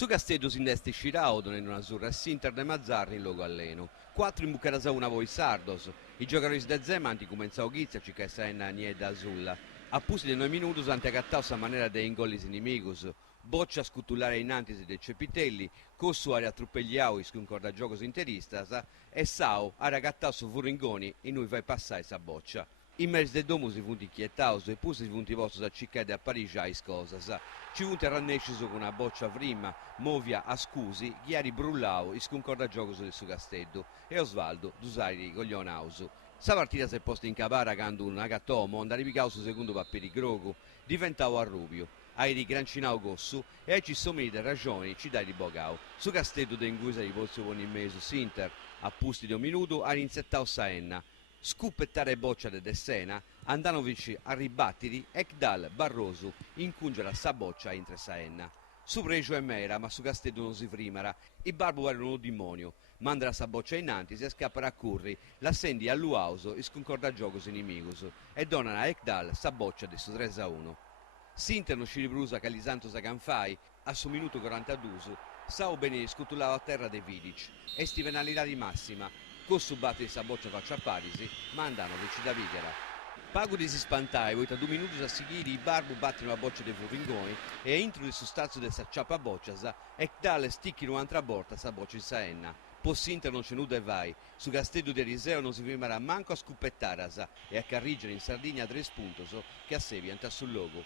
Su Casteggio si investe Sciraudo in azzurra e Sinter de Mazzarri in logo alleno. 4 in Bucarasa una voi Sardos. I giocatori de Zemanti cominciano a Ghizia, ci che saenna niente azulla. A pusi di 9 minuti antecattao a manera dei ingollis inimigos. Boccia scuttulare in antisi dei Cepitelli, Cossu area truppegliaui sconcorda giocos interistas e Sao area gattao su Furingoni e noi vai passare sa boccia. In mezzo de domus si funti quietaus e poi si funti vostos a ciccare a parigiais cosas. Ci funti rannesciso con una boccia vrima, movia a scusi, ghiari brullau e sconcorda giocos del su Castedo e Osvaldo d'usairi goglionausu. Sa partita si è posta in cavara quando un agatomo andare picao su secondo papperi grogu, diventavo a Rubio. Airi grancinau gossu e ai ci somini de ragioni ci dai di bogau. Su Castedo de inguisa di polso con in mezzo Sinter, a pusti di un minuto, a insettau Saenna. Scuppettare boccia de Dessena, Andanovic a ribattiti, Ekdal Barroso incungera sa boccia in Saenna. Su Pregio e Mera, ma su Castedo non si frimara, i barbo erano un demonio, mandra sa boccia innanti, si scappa a curri, l'assendi a Luauso e sconcorda giocos inimigos, e donano a Ekdal sa boccia de su 3-1. Sinter non ci riprusa Calisanto sa canfai, a su minuto 42, Sao bene scuttulava a terra de Vidic, e sti penalità di massima, Cossu batte sa boccia faccia a Parisi, ma Andanovic da Vighera. Pago di si spantai, poi tra 2 minuti a seguire i barbu battono la boccia dei Furingoni e entro il sustazzo del sacciappa bocciasa e dalle sticchino un'altra volta sa boccia in Saenna. Possinter non c'è nuda e vai, su Castedo di Eliseo non si fermerà manco a scuppettare e a carriggere in Sardegna 3 spuntos che a Sevi anta sul logo.